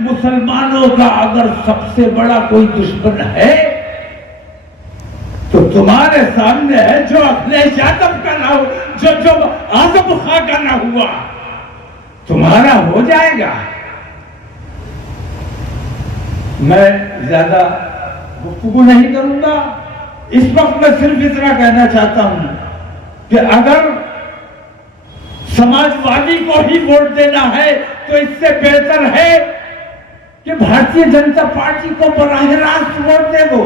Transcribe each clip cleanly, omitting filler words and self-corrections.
मुसलमानों का अगर सबसे बड़ा कोई दुश्मन है तो तुम्हारे सामने है, जो अखिलेश यादव का ना हो, जो आजम खां का ना हुआ, तुम्हारा हो जाएगा। मैं ज्यादा गुफ्तगू नहीं करूंगा। इस वक्त मैं सिर्फ इतना कहना चाहता हूं कि अगर समाजवादी को ही वोट देना है तो इससे बेहतर है कि भारतीय जनता पार्टी को बराह रास्त वोट दे दो।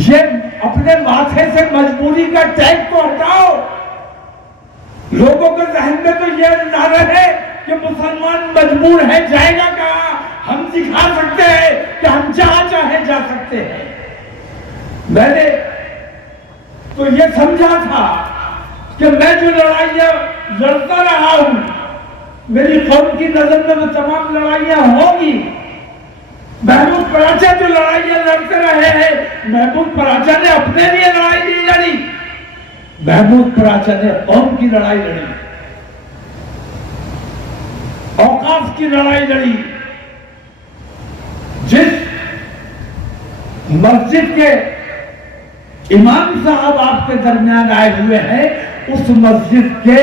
ये अपने माथे से मजबूरी का टैग तो हटाओ। लोगों के जहन में तो ये ना रहे कि मुसलमान मजबूर है, जाएगा कहां। हम दिखा सकते हैं कि हम जहां चाहे जा सकते हैं। मैंने तो ये समझा था कि मैं जो लड़ाइयां लड़ता रहा हूं, मेरी कौम की नजर में वो तमाम लड़ाइयां होंगी। महमूद पराचा जो लड़ाइयां लड़ते रहे हैं, महमूद पराचा ने अपने लिए लड़ाई नहीं लड़ी, महमूद पराचा ने कौम की लड़ाई लड़ी, औकाफ की लड़ाई लड़ी। जिस मस्जिद के इमाम साहब आपके दरमियान आए हुए हैं, उस मस्जिद के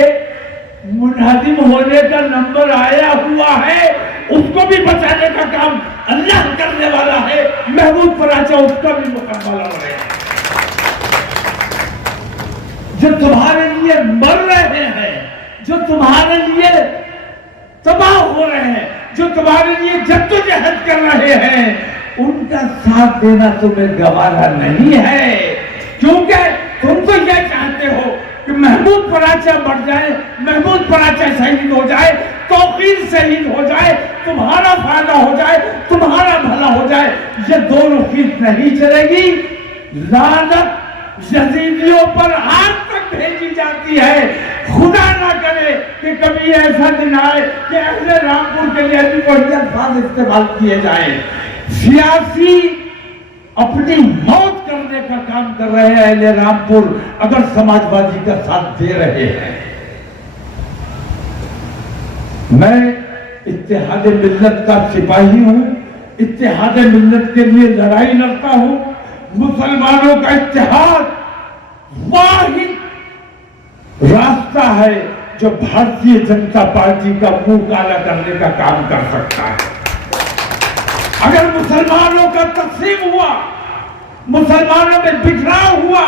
मुनहदिम होने का नंबर आया हुआ है, उसको भी बचाने का काम अल्लाह करने वाला है। महमूद पराचा उसका भी मुकाबला लड़ेगा। जो तुम्हारे लिए मर रहे हैं, जो तुम्हारे लिए तबाह हो रहे हैं, जो तुम्हारे लिए जद्दोजहद कर रहे हैं, उनका साथ देना तुम्हें गवारा नहीं है। क्योंकि तुम तो यह चाहते हो कि महमूद पराचा मर जाए, महमूद पराचा शहीद हो जाए, तौकीर शहीद हो जाए, तुम्हारा फायदा हो जाए, तुम्हारा भला हो जाए। ये दोनों चीज नहीं चलेगी। लानत यजीदियों पर आज तक भेजी जाती है। खुदा ना करे कि कभी ऐसा दिन आए कि अहले रामपुर के लिए भी कोई अल्फाज इस्तेमाल किए जाए। सियासी अपनी मौत करने का काम कर रहे हैं अहले रामपुर, अगर समाजवादी का साथ दे रहे हैं। मैं इत्तेहाद मिल्लत का सिपाही हूं, इत्तेहाद मिल्लत के लिए लड़ाई लड़ता हूं। मुसलमानों का इत्तेहाद वाहिद रास्ता है जो भारतीय जनता पार्टी का मुंह काला करने का काम कर सकता है। अगर मुसलमानों का तकसीम हुआ, मुसलमानों में बिखराव हुआ,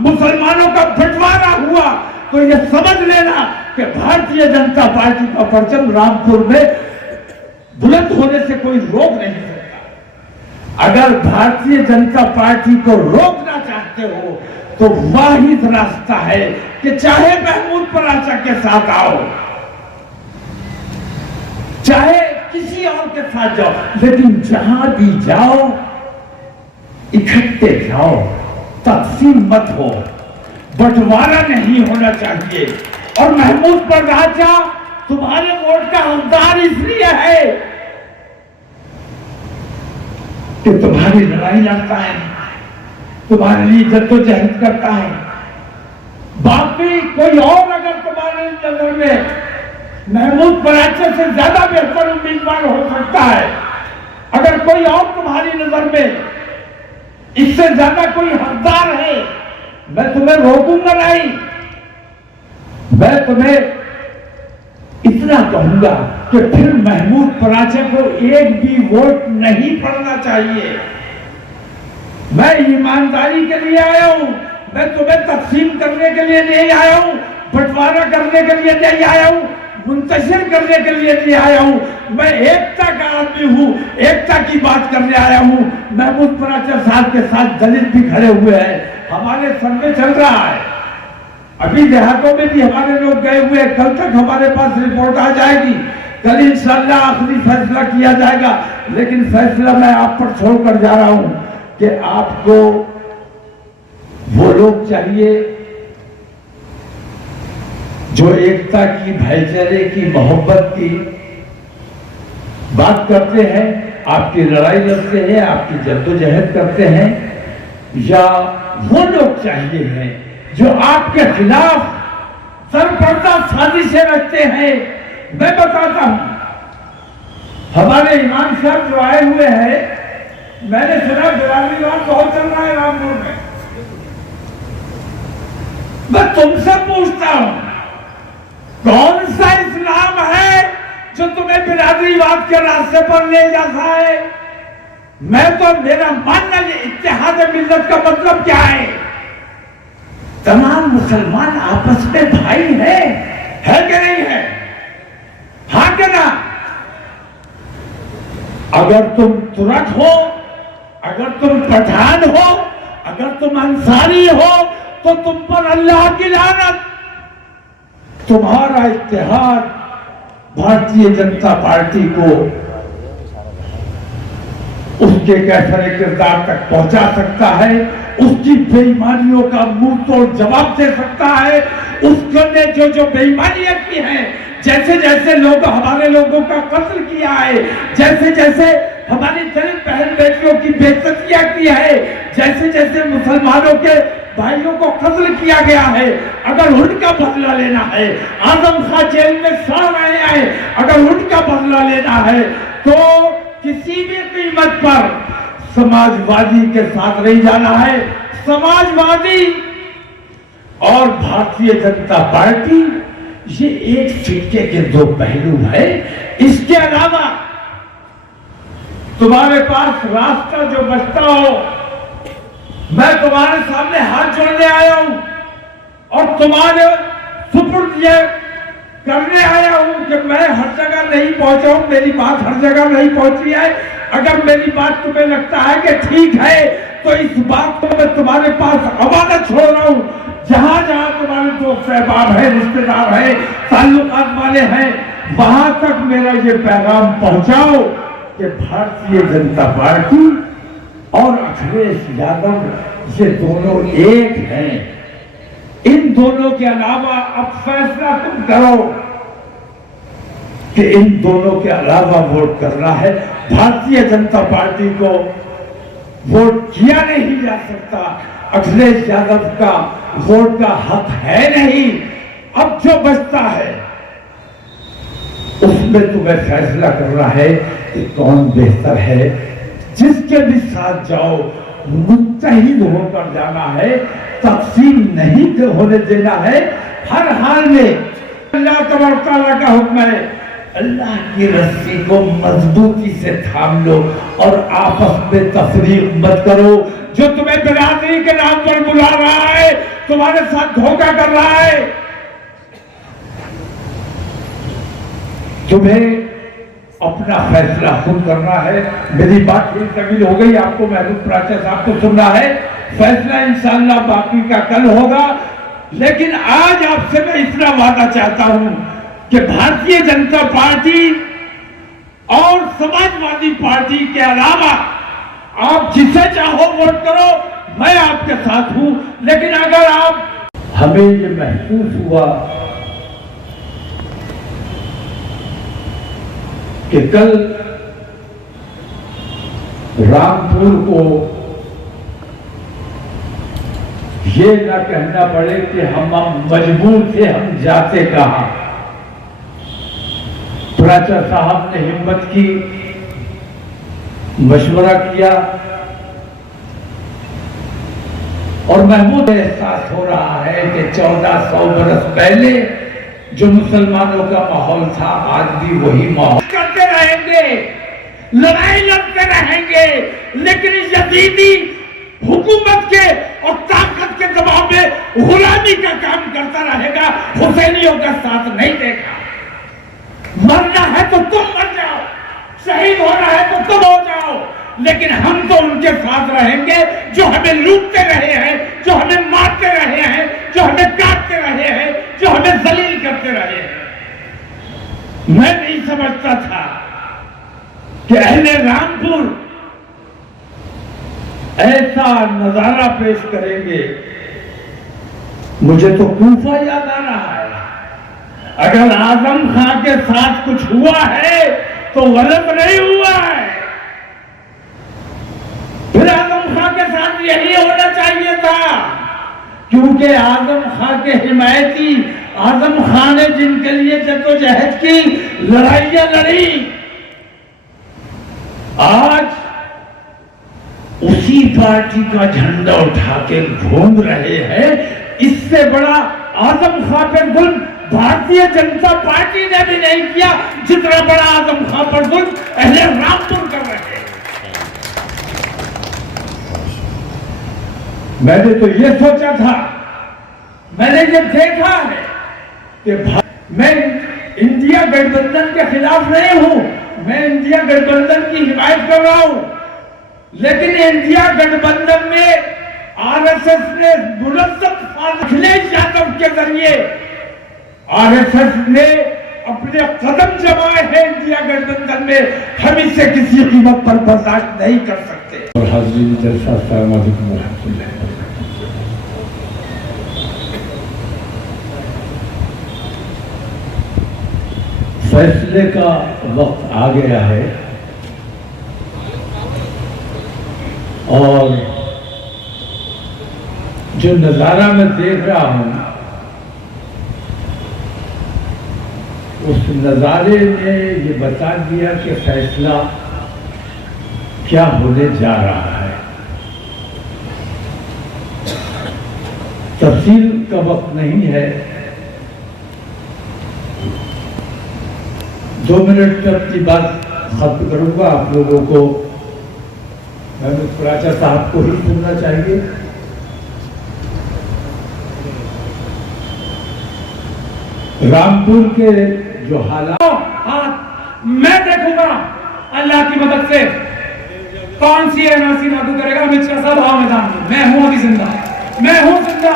मुसलमानों का बंटवारा हुआ, तो यह समझ लेना कि भारतीय जनता पार्टी का परचम रामपुर में बुलंद होने से कोई रोक नहीं सकता। अगर भारतीय जनता पार्टी को रोकना चाहते हो तो वाहिद रास्ता है कि चाहे महमूद पराचा के साथ आओ, चाहे किसी और के साथ जाओ, लेकिन जहां भी जाओ इकट्ठे जाओ, तकसीम मत हो, बंटवारा नहीं होना चाहिए। और महमूद पराचा तुम्हारे वोट का हकदार इसलिए है कि तुम्हारी लड़ाई लड़ता है, तुम्हारे लिए जद्दोजहद करता है। बाकी कोई और अगर तुम्हारे नजर में महमूद पराचा से ज्यादा बेहतर उम्मीदवार हो सकता है, अगर कोई और तुम्हारी नजर में इससे ज्यादा कोई हकदार है, मैं तुम्हें रोकूंगा नहीं। मैं तुम्हें इतना कहूंगा कि फिर महमूद पराचा को एक भी वोट नहीं पड़ना चाहिए। मैं ईमानदारी के लिए आया हूं, मैं तुम्हें तकसीम करने के लिए नहीं आया हूं, बंटवारा करने के लिए नहीं आया हूं, मुंतशिर करने के लिए नहीं आया हूं। मैं एकता का आदमी हूं, एकता की बात करने आया हूं। महमूद पराचा साहब के साथ दलित भी खड़े हुए हैं, हमारे सर्वे चल रहा है, अभी देहातों में भी हमारे लोग गए हुए। कल तक हमारे पास रिपोर्ट आ जाएगी, कल इंशाअल्लाह आखिरी फैसला किया जाएगा। लेकिन फैसला मैं आप पर छोड़कर जा रहा हूं कि आपको वो लोग चाहिए जो एकता की, भाईचारे की, मोहब्बत की बात करते हैं, आपकी लड़ाई लड़ते हैं, आपकी जद्दोजहद करते हैं, या वो लोग चाहिए हैं जो आपके खिलाफ सरपर्दा साजिशें रखते हैं। मैं बताता हूं, हमारे इमाम साहब जो आए हुए हैं, मैंने सुना बिरादरीवाद बहुत चल रहा है रामपुर में। मैं तुमसे पूछता हूं, कौन सा इस्लाम है जो तुम्हें बिरादरीवाद के रास्ते पर ले जाता है? मैं तो, मेरा मानना इत्तेहाद मिल्लत का मतलब क्या है? तमाम मुसलमान आपस में भाई है कि नहीं है? हाँ कि ना? अगर तुम तुरक हो, अगर तुम पठान हो, अगर तुम अंसारी हो, तो तुम पर अल्लाह की लानत। तुम्हारा इत्तेहाद भारतीय जनता पार्टी को उसके कैफरे किरदार तक पहुंचा सकता है, उसकी बेईमानियों का मुंह तोड़ जवाब दे सकता है। उसने जो बेईमानियां की हैं, जैसे जैसे लोग हमारे लोगों का कत्ल किया है, जैसे जैसे हमारी दलित बहन बेटियों की बेइज्जतियां की है, जैसे जैसे मुसलमानों के भाइयों को कत्ल किया गया है, अगर उनका बदला लेना है, आजम खां जेल में सड़ रहे हैं, अगर उनका बदला लेना है तो किसी भी कीमत पर समाजवादी के साथ नहीं जाना है। समाजवादी और भारतीय जनता पार्टी ये एक सिक्के के दो पहलू है। इसके अलावा तुम्हारे पास रास्ता जो बचता हो, मैं तुम्हारे सामने हाथ जोड़ने आया हूं और तुम्हारे सुपुर्द ये करने आया हूं कि मैं हर जगह नहीं पहुंचा हूं, मेरी बात हर जगह नहीं पहुंची है। अगर मेरी बात तुम्हें लगता है कि ठीक है, तो इस बात को मैं तुम्हारे पास अमानत छोड़ रहा हूं। जहां जहां तुम्हारे दोस्त सहबाब है, रिश्तेदार है, ताल्लुकात वाले हैं, वहां तक मेरा ये पैगाम पहुंचाओ कि भारतीय जनता पार्टी और अखिलेश यादव ये दोनों एक हैं। इन दोनों के अलावा अब फैसला तुम करो कि इन दोनों के अलावा वोट करना है। भारतीय जनता पार्टी को वोट किया नहीं जा सकता, अखिलेश यादव का वोट का हक है नहीं। अब जो बचता है उसमें तुम्हें फैसला करना है कि कौन बेहतर है। जिसके भी साथ जाओ, मुत्तहिद होकर जाना है, तक़सीम नहीं होने देना है। हर हाल में अल्लाह तबारक तआला का हुक्म है, अल्लाह की रस्सी को मजबूती से थाम लो और आपस में तफरीक मत करो। जो तुम्हें बिरादरी के नाम पर बुला रहा है, तुम्हारे साथ धोखा कर रहा है, तुम्हें अपना फैसला खुद करना है। मेरी बात थोड़ी तवील हो गई, आपको महबूब प्राचा साहब को सुनना है। फैसला इंशाअल्लाह बाकी का कल होगा, लेकिन आज आपसे मैं इतना वादा चाहता हूं कि भारतीय जनता पार्टी और समाजवादी पार्टी के अलावा आप जिसे चाहो वोट करो, मैं आपके साथ हूं। लेकिन अगर आप, हमें ये महसूस हुआ कि कल रामपुर को ये ना कहना पड़े कि हम मजबूर थे, हम जाते कहां। प्राचा साहब ने हिम्मत की, मशवरा किया और महमूद एहसास हो रहा है कि 1400 बरस पहले जो मुसलमानों का माहौल था, आज भी वही माहौल। करते रहेंगे, लड़ाई लड़ते रहेंगे, लेकिन यजीदी हुकूमत के और ताकत के दबाव में गुलामी का काम करता रहेगा। हुसैनियों का साथ नहीं देगा। मरना है तो तुम मर जाओ, शहीद होना है तो तुम हो जाओ, लेकिन हम तो उनके साथ रहेंगे जो हमें लूटते रहे हैं, जो हमें मारते रहे हैं, जो हमें काटते रहे हैं, जो हमें जलील करते रहे हैं। मैं नहीं समझता था कि अहले रामपुर ऐसा नजारा पेश करेंगे। मुझे तो कूफा याद आ रहा है। अगर आजम खां के साथ कुछ हुआ है तो गलत नहीं हुआ है, फिर आजम खां के साथ यही होना चाहिए था, क्योंकि आजम खां के हिमायती, आजम खां ने जिनके लिए जद्दोजहद की, लड़ाइयां लड़ी, आज उसी पार्टी का झंडा उठा के घूम रहे हैं। इससे बड़ा आजम खां पर जुल्म भारतीय जनता पार्टी ने भी नहीं किया, जितना बड़ा आजम खां पर जुल्म अहले रामपुर कर रहे हैं। मैंने तो ये सोचा था, मैंने ये देखा है कि मैं इंडिया गठबंधन के खिलाफ नहीं हूं, मैं इंडिया गठबंधन की हिमायत कर रहा हूं, लेकिन इंडिया गठबंधन में आरएसएस ने अखिलेश यादव के जरिए आरएसएस ने अपने कदम जमाए हैं इंडिया गठबंधन में। हम इसे किसी कीमत पर बर्दाश्त नहीं कर सकते। और हाज़रीन जलसा, अस्सलाम वालेकुम व रहमतुल्लाह। फैसले का वक्त आ गया है और जो नजारा मैं देख रहा हूं, उस नजारे ने ये बता दिया कि फैसला क्या होने जा रहा है। तफसील का वक्त नहीं है, 2 मिनट में अपनी बात खत्म करूंगा। आप लोगों को महमूद कुराचा साहब को ही सुनना चाहिए। रामपुर के जो हालात मैं देखूंगा अल्लाह की मदद से कौन सी एनआरसी लागू करेगा। अमित शाह साहब आओ मैदान में, मैं हूं अभी जिंदा, मैं हूं जिंदा,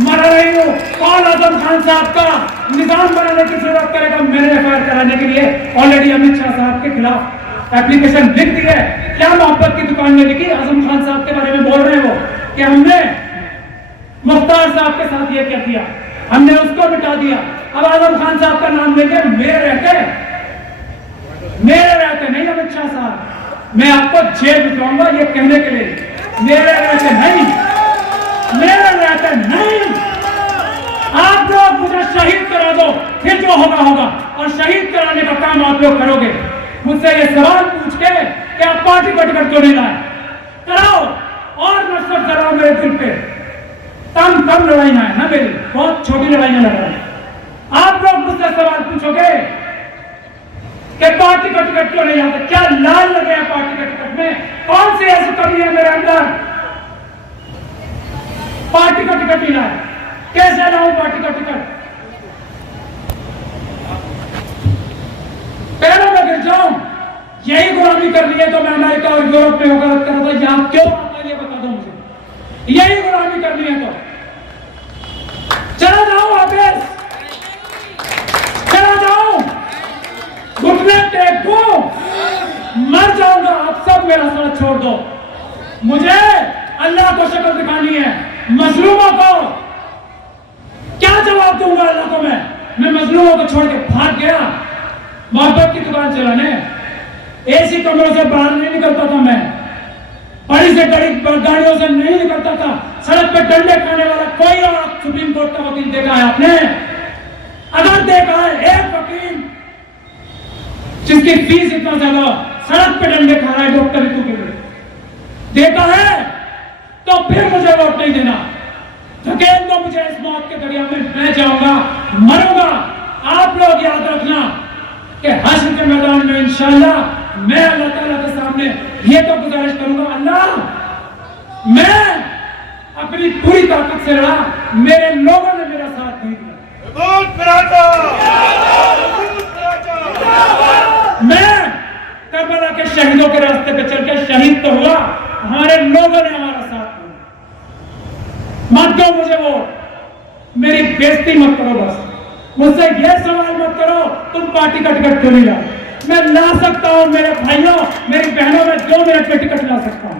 मर रही हूं। कौन आजम खान साहब का निजाम बनाने की जरूरत करेगा। मैंने एफआईआर कराने के लिए ऑलरेडी अमित शाह साहब के खिलाफ एप्लीकेशन लिख दी है। क्या मोहब्बत की दुकान में लिखी, आजम खान साहब के बारे में बोल रहे हैं वो कि हमने मुख्तार साहब के साथ ये क्या किया, हमने उसको मिटा दिया। अब आजम खान साहब का नाम लेके मेरे रहते नहीं अमित शाह साहब, मैं आपको जेल भिजवाऊंगा ये कहने के लिए। मेरे रहते नहीं, मेरे रहते नहीं। आप लोग मुझे शहीद करा दो, फिर जो होगा होगा। और शहीद कराने का काम आप लोग करोगे। मुझसे ये सवाल पूछ के कि आप पार्टी को टिकट क्यों नहीं लाए, कराओ और नफरत कराओ मेरे दिल पे। कम लड़ाइयां है ना मेरी, बहुत छोटी लड़ाइयां लड़ रही हैं। आप लोग मुझसे सवाल पूछोगे कि पार्टी का टिकट क्यों नहीं आता, क्या लाल लगे हैं पार्टी के टिकट में, कौन सी ऐसी कमी है मेरे अंदर पार्टी का टिकट नहीं लाए, कैसे लाऊं पार्टी का टिकट। पहले मैं गिर जाऊं, यही गुलामी कर ली है तो मैं अमेरिका और यूरोप में वकालत कर रहा था, यहां क्यों आता ये बता दो मुझे। यही गुलामी कर ली है तो चला जाऊं वापस, चला जाऊं, घुटने टेक दूं, मर जाऊंगा। आप सब मेरा साथ छोड़ दो। मुझे अल्लाह को शक्ल दिखानी है, मजलूमों को क्या जवाब दूंगा अल्लाह को। मैं मजलूमों को छोड़ के भाग गया मोहब्बत की दुकान चलाने, एसी कमरों से बाहर नहीं निकलता था मैं, बड़ी से बड़ी गाड़ियों से नहीं निकलता था, सड़क पे डंडे खाने वाला कोई और सुप्रीम कोर्ट का वकील देखा है आपने? अगर देखा है एक वकील जिसकी फीस इतना ज्यादा सड़क पे डंडे खा रहा है डॉक्टर रितु के लिए, देखा है तो फिर मुझे वोट नहीं देना। धकेल दो मुझे इस मौत के दरिया में, मैं जाऊंगा, मरूंगा। आप लोग याद रखना कि हश्र के मैदान में इंशाअल्लाह मैं अल्लाह ताला के सामने ये तो गुजारिश करूंगा, अल्लाह मैं अपनी पूरी ताकत से लड़ा, मेरे लोगों ने मेरा साथ नहीं दिया। मैं करबला के शहीदों के रास्ते पे चल के शहीद तो हुआ, हमारे लोगों ने हमारा साथ दिया। मत दो मुझे वो, मेरी बेइज्जती मत करो, बस मुझसे ये सवाल मत करो तुम पार्टी का टिकट क्यों नहीं लाए। मैं ला सकता हूं मेरे भाइयों मेरी बहनों में 2 मिनट में टिकट ला सकता हूं,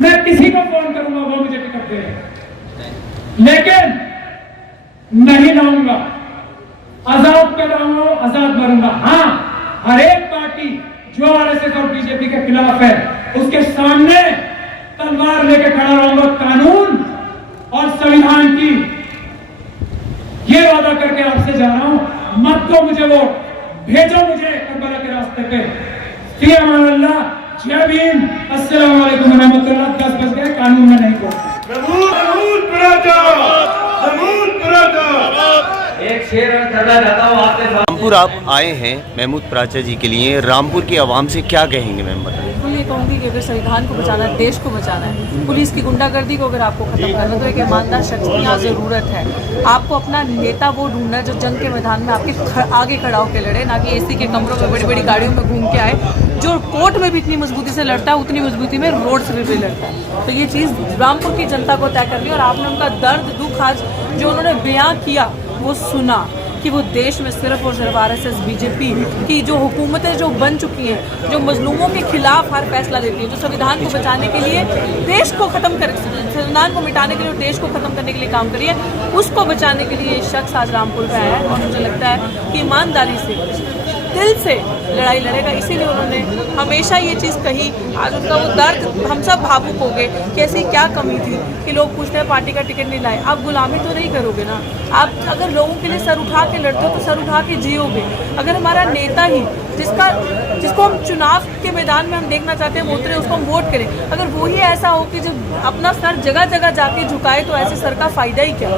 मैं किसी को फोन करूंगा वो मुझे टिकट दे, लेकिन नहीं लाऊंगा। आजाद पैदा हूं, आजाद मरूंगा। हाँ, हर एक पार्टी जो आरएसएस और बीजेपी के खिलाफ है उसके सामने तलवार लेके खड़ा रहूंगा, कानून और संविधान की ये वादा करके आपसे जा रहा हूं। मत दो मुझे वोट, भेजो मुझे करबला के रास्ते पे। फी अमान अल्लाह। जय भीम, अस्सलाम वालेकुम रहमतुल्लाह। 10 बज गए, कानून में नहीं एक शेर करना चाहता हूँ आपके साथ। रामपुर आप आए हैं महमूद प्राचा जी के लिए, रामपुर की आवाम से क्या कहेंगे मैम बताइए? बिल्कुल ये कहूँगी कि अगर संविधान को बचाना है, देश को बचाना है, पुलिस की गुंडागर्दी को अगर आपको खत्म करना है तो एक ईमानदार शख्स की यहाँ ज़रूरत है। आपको अपना नेता वो ढूंढना है जो जंग के मैदान में आपके आगे खड़ा होकर लड़े, ना कि एसी के कमरों में बड़ी बड़ी गाड़ियों में घूम के आए, जो कोर्ट में भी इतनी मजबूती से लड़ता है उतनी मजबूती में रोड से भी लड़ता है। तो ये चीज़ रामपुर की जनता को तय करनी है और आपने उनका दर्द दुख आज जो उन्होंने बयां किया वो सुना कि वो देश में सिर्फ और सिर्फ आरएसएस बीजेपी की जो हुकूमतें जो बन चुकी हैं, जो मजलूमों के खिलाफ हर फैसला देती हैं, जो संविधान को बचाने के लिए देश को ख़त्म कर, संविधान को मिटाने के लिए और देश को ख़त्म करने के लिए काम करिए, उसको बचाने के लिए ये शख्स आज रामपुर में आया है और मुझे लगता है कि ईमानदारी से दिल से लड़ाई लड़ेगा। इसीलिए उन्होंने हमेशा ये चीज़ कही। आज उनका वो दर्द, हम सब भावुक हो गए कि ऐसी क्या कमी थी कि लोग पूछते हैं पार्टी का टिकट नहीं लाए। आप गुलामी तो नहीं करोगे ना, आप अगर लोगों के लिए सर उठा के लड़ते हो तो सर उठा के जियोगे। अगर हमारा नेता ही जिसको हम चुनाव के मैदान में हम देखना चाहते हैं वो उतरे, उसको हम वोट करें, अगर वो ही ऐसा हो कि जो अपना सर जगह जगह जाके झुकाए तो ऐसे सर का फ़ायदा ही क्या?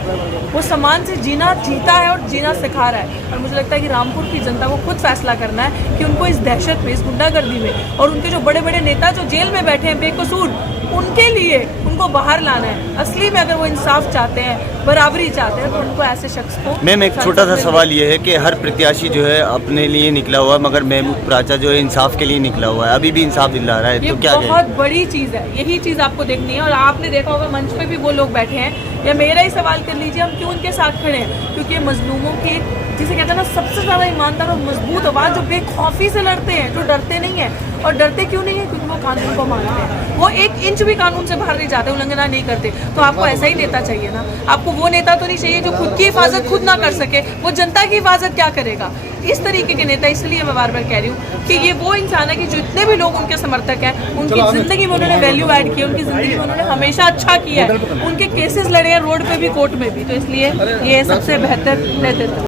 वो सम्मान से जीता है और जीना सिखा रहा है। और मुझे लगता है कि रामपुर की जनता को खुद फैसला करना है कि उनको इस दहशत में, इस गुंडागर्दी में और उनके जो बड़े बड़े नेता जो जेल में बैठे हैं बेकसूर, उनके लिए उनको बाहर लाना है। असली में अगर वो इंसाफ चाहते हैं, बराबरी चाहते हैं तो उनको ऐसे शख्स को। मैम एक छोटा सा सवाल ये है कि हर प्रत्याशी जो है अपने लिए निकला हुआ है, मगर महमूद प्राचा जो है इंसाफ के लिए निकला हुआ है, अभी भी इंसाफ दिला रहा है, ये तो क्या बहुत बड़ी चीज़ है। यही चीज़ आपको देखनी है और आपने देखा होगा मंच पे भी वो लोग बैठे हैं, या मेरा ही सवाल कर लीजिए हम क्यों उनके साथ खड़े हैं? क्योंकि ये मजलूमों के, जिसे कहते हैं ना, सबसे ज़्यादा ईमानदार और मजबूत आवाज़, जो बेखौफी से लड़ते हैं, जो डरते नहीं हैं। और डरते क्यों नहीं है? क्योंकि वो कानून को मानते हैं, वो 1 इंच भी कानून से बाहर नहीं जाते, उल्लंघना नहीं करते। तो आपको ऐसा ही नेता चाहिए ना। आपको वो नेता तो नहीं चाहिए जो खुद की हिफाजत खुद ना कर सके, वो जनता की हिफाजत क्या करेगा? इस तरीके के नेता, इसलिए मैं बार बार कह रही हूँ कि ये वो इंसान है कि जितने भी लोग उनके समर्थक हैं, उनकी ज़िंदगी में उन्होंने वैल्यू ऐड की, उनकी ज़िंदगी में उन्होंने हमेशा अच्छा किया है, उनके केसेस लड़े हैं रोड पे भी, कोर्ट में भी। तो इसलिए ये सबसे बेहतर नेतृत्व।